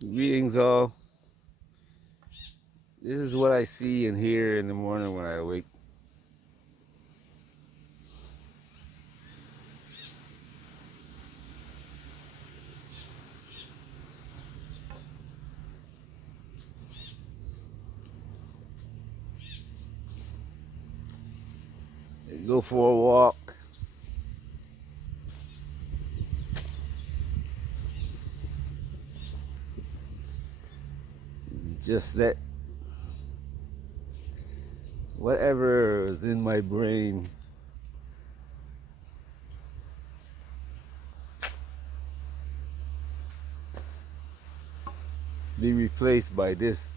Greetings, all. This is what I see and hear in the morning when I awake. I go for a walk. Just let whatever is in my brain be replaced by this.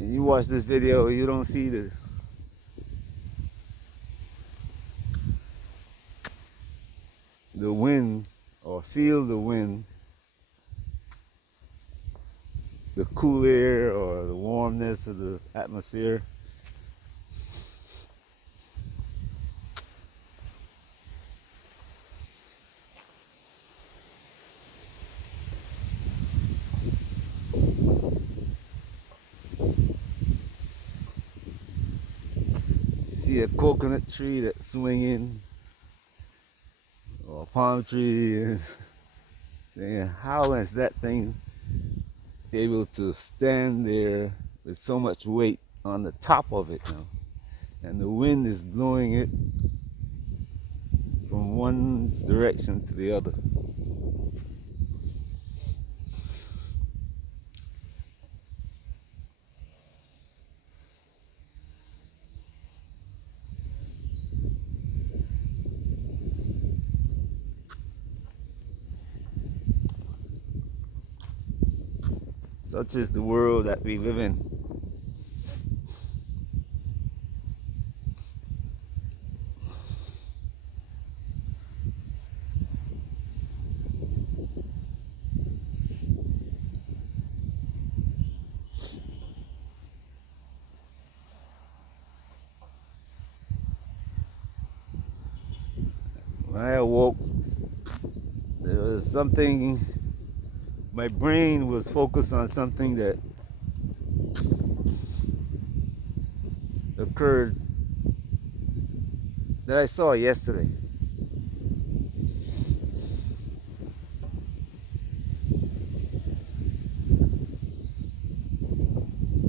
And you watch this video, you don't see the wind or feel the wind, the cool air or the warmness of the atmosphere. You see a coconut tree that's swinging or a palm tree and saying, how is that thing able to stand there with so much weight on the top of it now? And the wind is blowing it from one direction to the other. Such is the world that we live in. When I awoke, there was something, my brain was focused on something that occurred that I saw yesterday.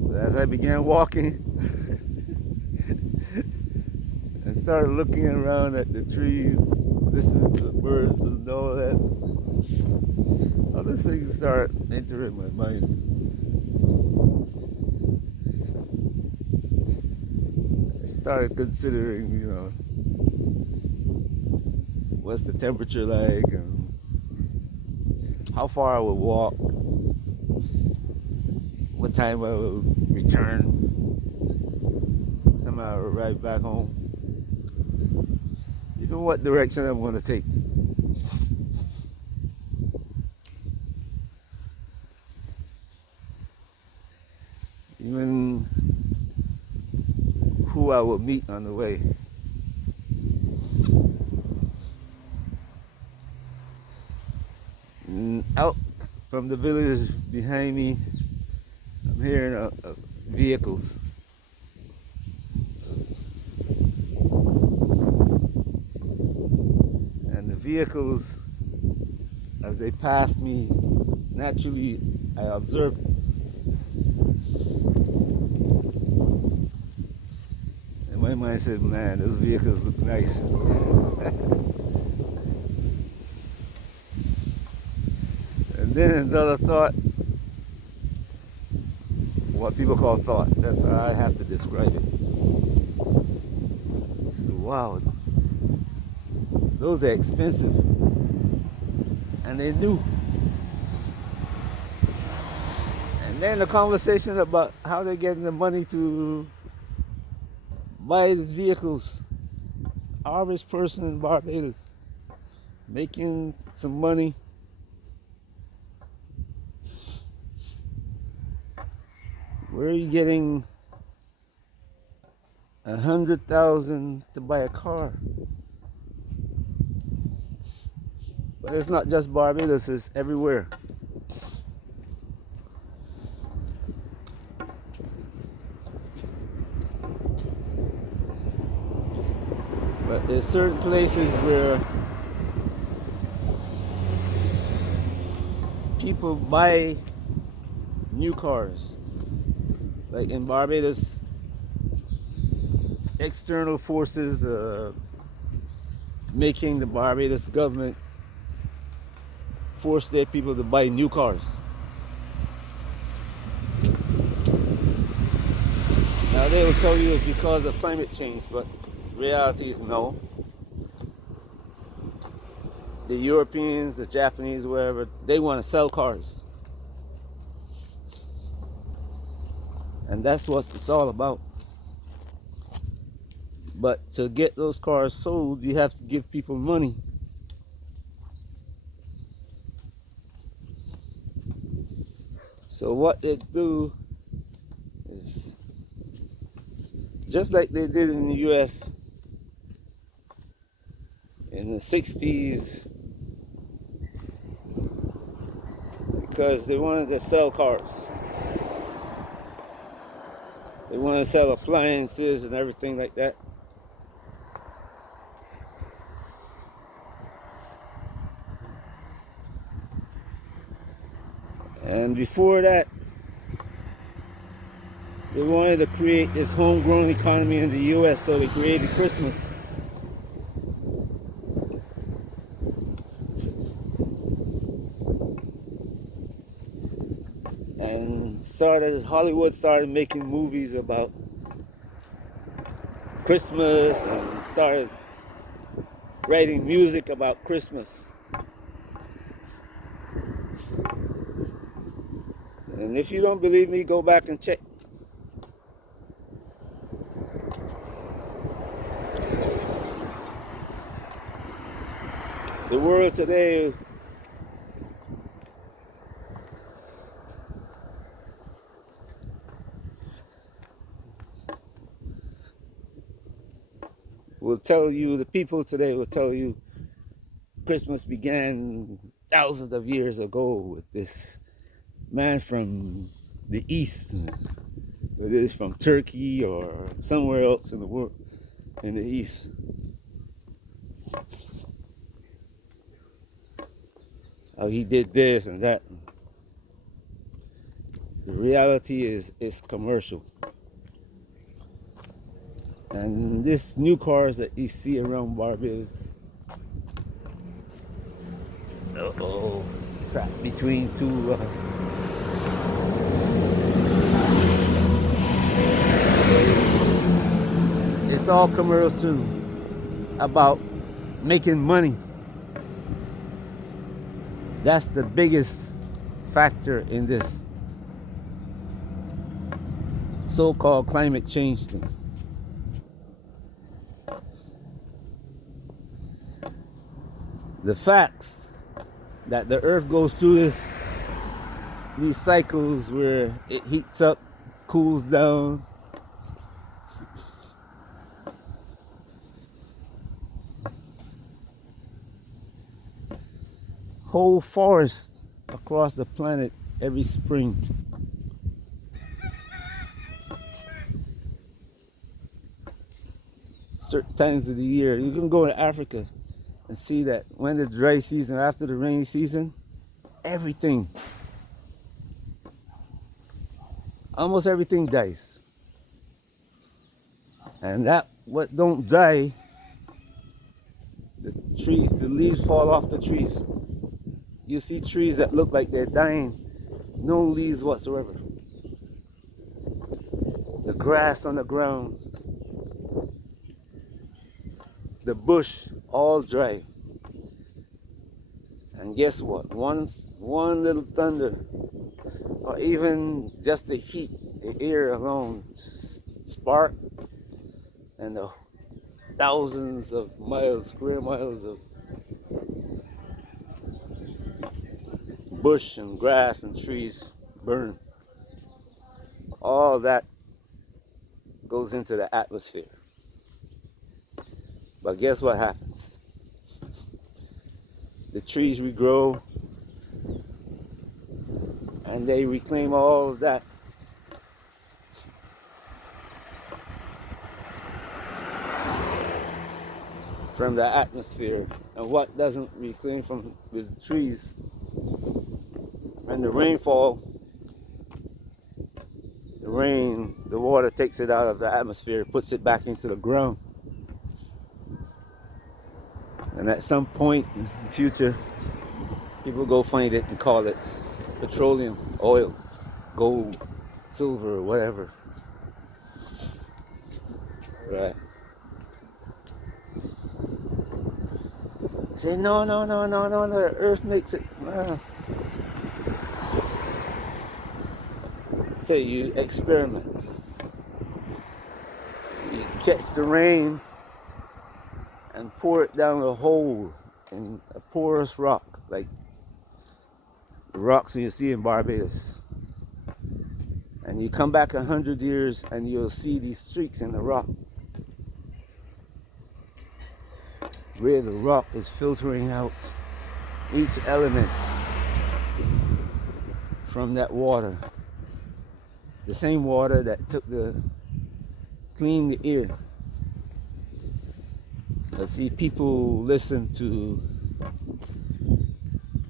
But as I began walking and started looking around at the trees, listening to the birds and all that, other things start entering my mind. I started considering, what's the temperature like and how far I would walk, what time I would return, what time I would arrive back home, even what direction I'm going to take. Even who I will meet on the way. And out from the village behind me, I'm hearing vehicles. And the vehicles, as they pass me, naturally I observe. And my mind said, man, those vehicles look nice. And then another thought, what people call thought, that's how I have to describe it. Wow, those are expensive. And they do. And then the conversation about how they're getting the money to buy these vehicles. Average person in Barbados making some money. Where are you getting 100,000 to buy a car? But it's not just Barbados, it's everywhere. But there's certain places where people buy new cars. Like in Barbados, external forces making the Barbados government force their people to buy new cars. Now they will tell you it's because of climate change, but reality is no. The Europeans, the Japanese, wherever, they want to sell cars. And that's what it's all about. But to get those cars sold, you have to give people money. So what they do is just like they did in the US in the 60s, because they wanted to sell cars. They wanted to sell appliances and everything like that. And before that, they wanted to create this homegrown economy in the US, so they created Christmas. And Hollywood started making movies about Christmas and started writing music about Christmas. And if you don't believe me, go back and check. The world today will tell you, the people today will tell you, Christmas began thousands of years ago with this man from the east, whether it's from Turkey or somewhere else in the world, in the east. How he did this and that. The reality is it's commercial. And this new cars that you see around Barbados, crap, between two it's all commercial about making money. That's the biggest factor in this so-called climate change thing. The facts that the earth goes through these cycles where it heats up, cools down. Whole forests across the planet every spring. Certain times of the year. You can go to Africa and see that when the dry season, after the rainy season, everything, almost everything dies. And that what don't die, the trees, the leaves fall off the trees. You see trees that look like they're dying, no leaves whatsoever. The grass on the ground, the bush, all dry. And guess what? One little thunder, or even just the heat, the air alone, spark, and the thousands of miles, square miles of bush and grass and trees burn. All that goes into the atmosphere. But guess what happens? The trees regrow and they reclaim all of that from the atmosphere. And what doesn't reclaim from the trees, when the rainfall, the water takes it out of the atmosphere, puts it back into the ground. And at some point in the future, people go find it and call it petroleum, oil, gold, silver, whatever. Right. Say, no, the earth makes it. Okay, you experiment. You catch the rain and pour it down a hole in a porous rock, like the rocks you see in Barbados. And you come back 100 years and you'll see these streaks in the rock, where the rock is filtering out each element from that water. The same water that took clean the air. But see, people listen to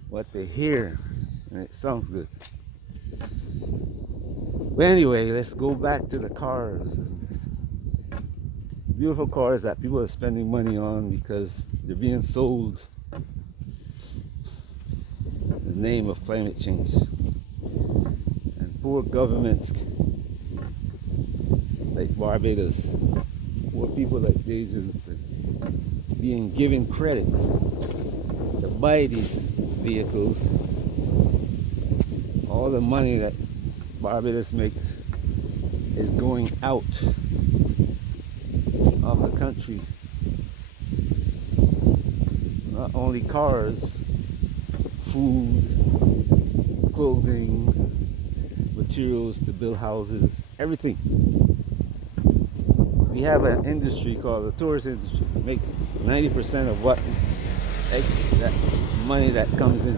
what they hear, and it sounds good. But anyway, let's go back to the cars. Beautiful cars that people are spending money on because they're being sold in the name of climate change. And poor governments like Barbados, poor people like Asians, being given credit to buy these vehicles. All the money that Barbados makes is going out of the country. Not only cars, food, clothing, materials to build houses, everything. We have an industry called the tourist industry. It makes 90% of what that money that comes in.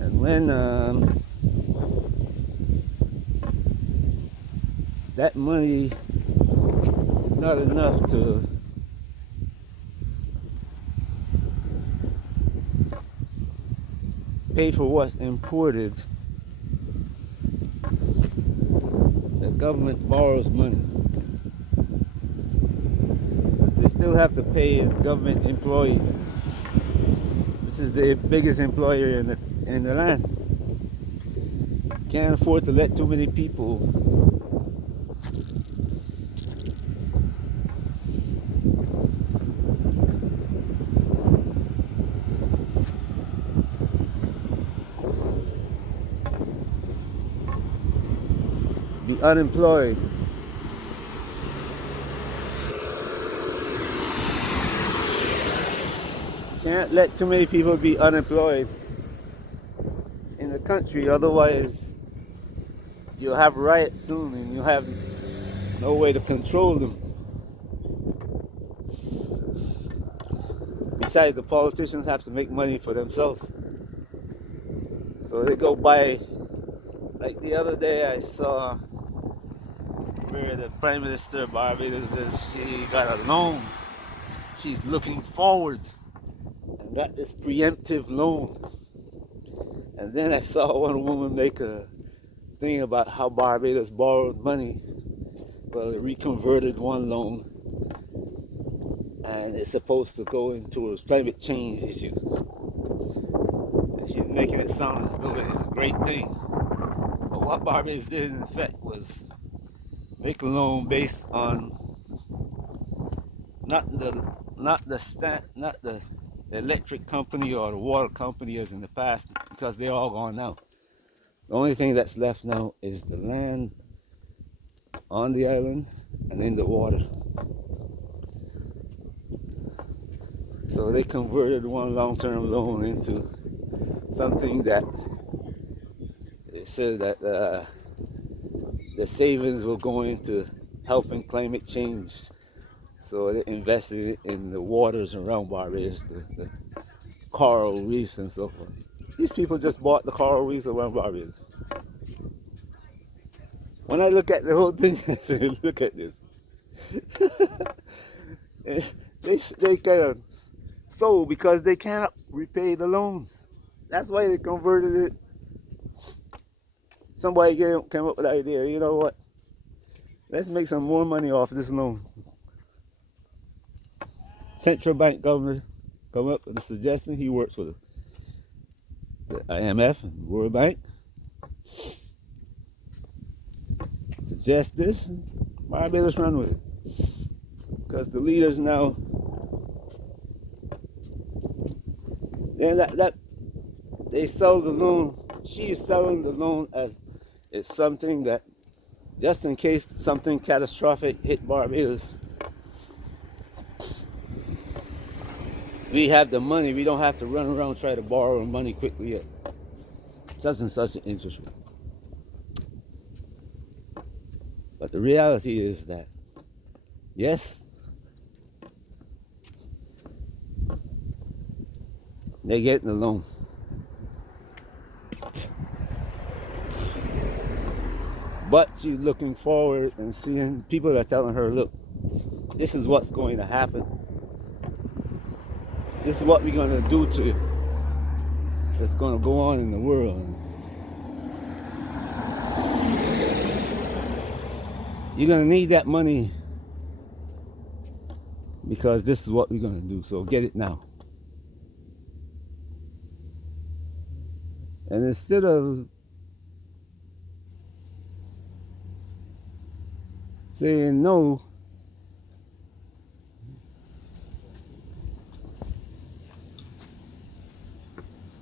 And when that money is not enough to pay for what's imported, the government borrows money. They still have to pay government employees, which is the biggest employer in the land. Can't afford to let too many people be unemployed. Can't let too many people be unemployed in the country, otherwise you'll have riots soon and you'll have no way to control them. Besides, the politicians have to make money for themselves. So they go buy, like the other day I saw where the Prime Minister of Barbados says she got a loan. She's looking forward and got this preemptive loan. And then I saw one woman make a thing about how Barbados borrowed money. Well, they reconverted one loan and it's supposed to go into a climate change issue. And she's making it sound as though it's a great thing. But what Barbados did in effect was make a loan based on not the electric company or the water company as in the past, because they're all gone now. The only thing that's left now is the land on the island and in the water. So they converted one long-term loan into something that they said that the savings were going to helping climate change. So they invested in the waters around Barbados, the coral reefs and so forth. These people just bought the coral reefs around Barbados. When I look at the whole thing, I say, look at this. they kind of sold because they cannot repay the loans. That's why they converted it. Somebody came up with the idea, you know what? Let's make some more money off this loan. Central bank governor come up with a suggestion. He works with the IMF and World Bank. Suggest this, Barbados run with it. Because the leaders now, that they sell the loan. She's selling the loan as it's something that, just in case something catastrophic hit Barbados, we have the money. We don't have to run around and try to borrow money quickly at such and such an interest rate. But the reality is that, yes, they're getting the loan. But she's looking forward and seeing people are telling her, look, this is what's going to happen. This is what we're going to do to you. That's going to go on in the world. You're going to need that money because this is what we're going to do. So get it now. And instead of saying no,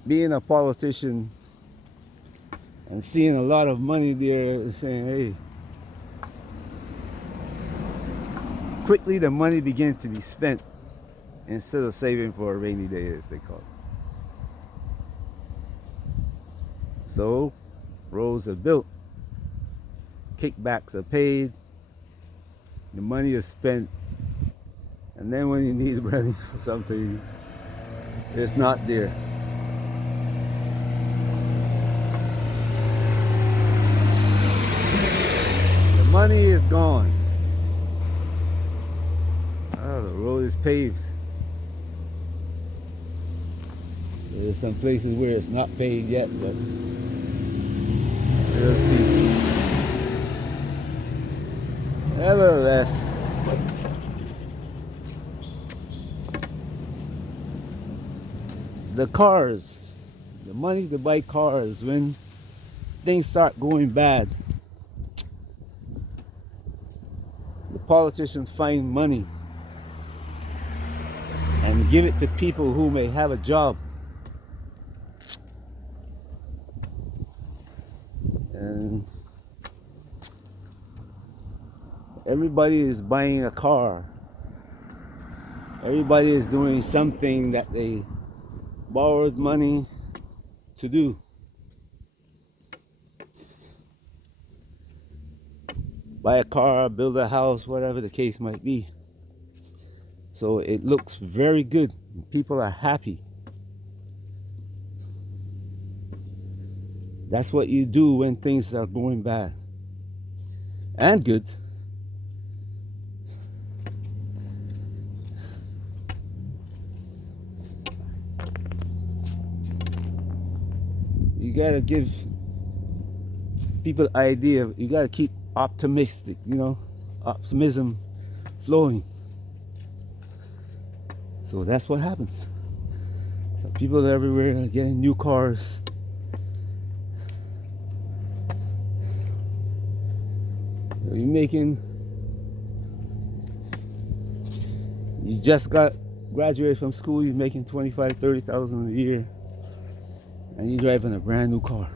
being a politician and seeing a lot of money there, saying, hey, quickly the money began to be spent instead of saving for a rainy day, as they call it. So roads are built, kickbacks are paid, the money is spent, and then when you need money for something, it's not there. The money is gone. Oh, the road is paved. There's some places where it's not paved yet, but we'll see. Nevertheless, the cars, the money to buy cars, when things start going bad, the politicians find money and give it to people who may have a job. And everybody is buying a car. Everybody is doing something that they borrowed money to do. Buy a car, build a house, whatever the case might be. So it looks very good. People are happy. That's what you do when things are going bad and good. You gotta give people an idea. You gotta keep optimistic, optimism flowing. So that's what happens. So people everywhere are getting new cars. You just graduated from school, you're making 25, 30,000 a year, and you're driving a brand new car.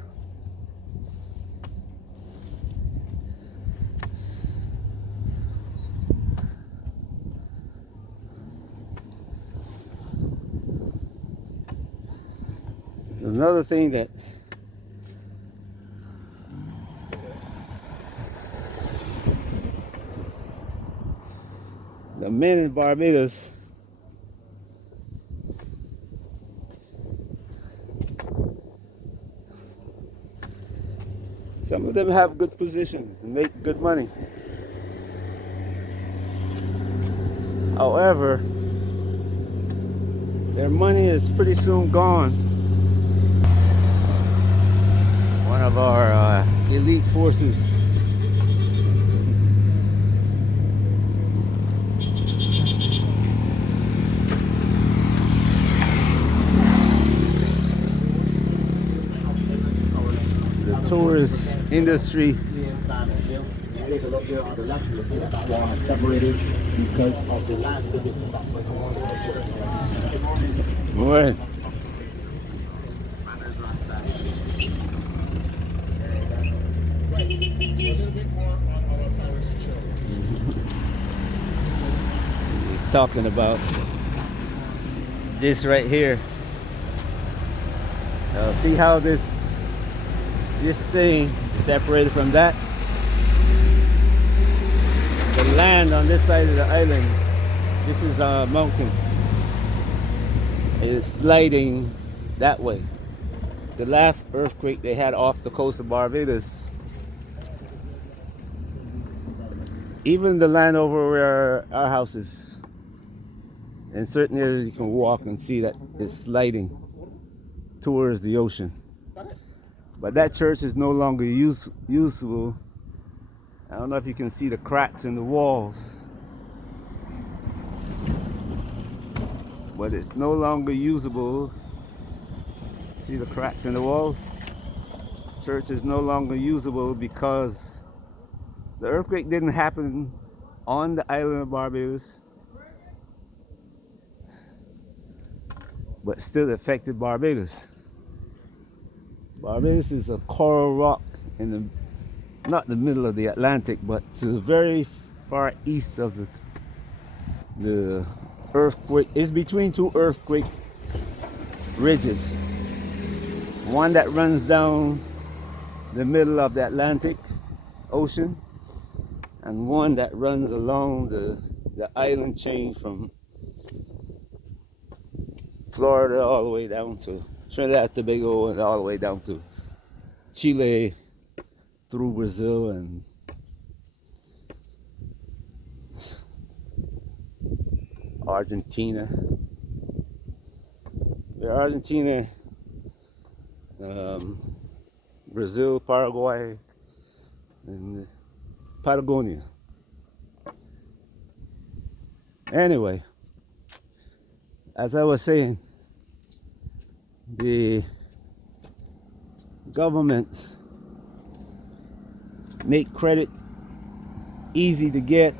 Another thing that the men in Barbados, some of them have good positions and make good money. However, their money is pretty soon gone. One of our elite forces tourist industry right. He's talking about this right here. See how this thing is separated from that? The land on this side of the island, this is a mountain. It is sliding that way. The last earthquake they had off the coast of Barbados, even the land over where our house is, in certain areas you can walk and see that it's sliding towards the ocean. But that church is no longer usable. I don't know if you can see the cracks in the walls, but it's no longer usable. See the cracks in the walls? Church is no longer usable because the earthquake didn't happen on the island of Barbados, but still affected Barbados. Barbados is a coral rock in the, not the middle of the Atlantic, but to the very far east of the earthquake. It's between two earthquake ridges. One that runs down the middle of the Atlantic Ocean, and one that runs along the island chain from Florida all the way down to Trinidad and Tobago and all the way down to Chile through Brazil and Argentina. Argentina, Brazil, Paraguay, and Patagonia. Anyway, as I was saying, the government make credit easy to get.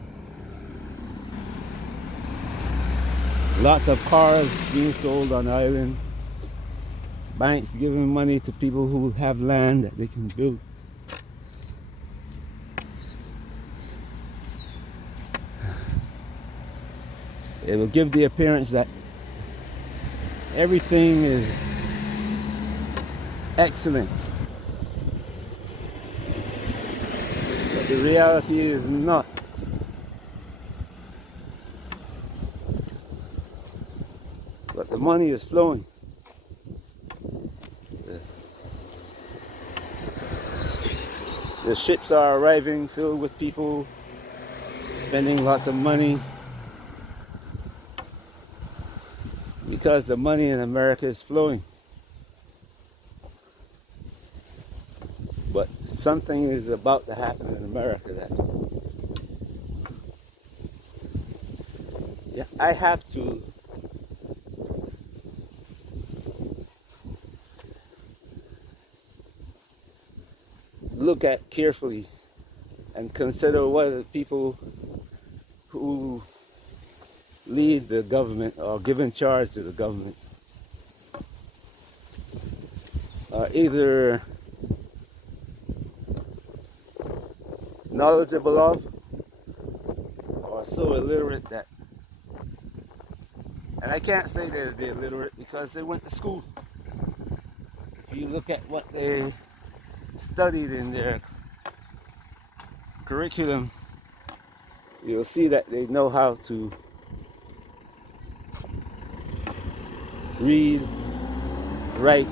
Lots of cars being sold on the island. Banks giving money to people who have land that they can build. It will give the appearance that everything is excellent. But the reality is not. But the money is flowing. The ships are arriving filled with people spending lots of money because the money in America is flowing. But something is about to happen in America that I have to look at carefully and consider what the people who lead the government or give in charge to the government are either knowledgeable of or so illiterate that, and I can't say they're illiterate because they went to school. you look at what they studied in their curriculum, you'll see that they know how to read, write,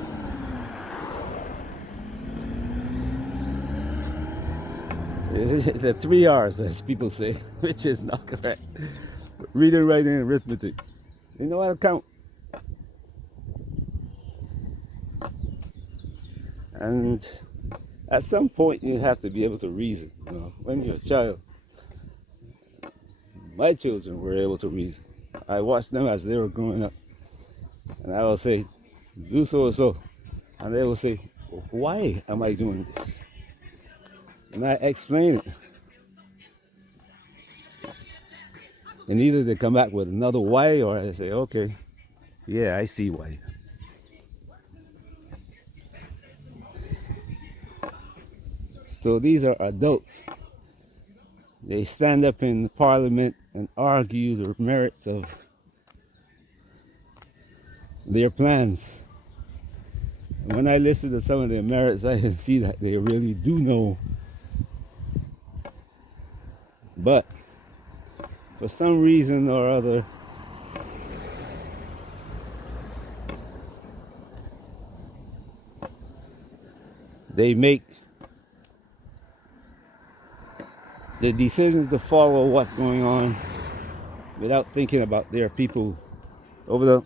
the 3 R's, as people say, which is not correct. Reading, writing, and arithmetic. They know how to count. And at some point, you have to be able to reason. You know, when you're a child, my children were able to reason. I watched them as they were growing up, and I will say, do so and so, and they will say, why am I doing this? And I explain it. And either they come back with another why, or I say, okay, yeah, I see why. So these are adults. They stand up in Parliament and argue the merits of their plans. And when I listen to some of their merits, I can see that they really do know. But for some reason or other, they make the decisions to follow what's going on without thinking about their people over the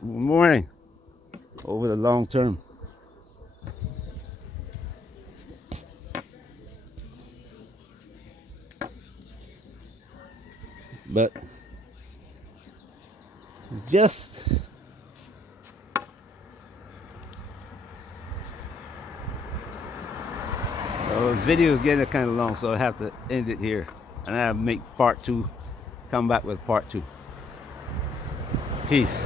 long term. But just this video is getting kind of long, so I have to end it here, and I'll make part 2. Come back with part 2. Peace.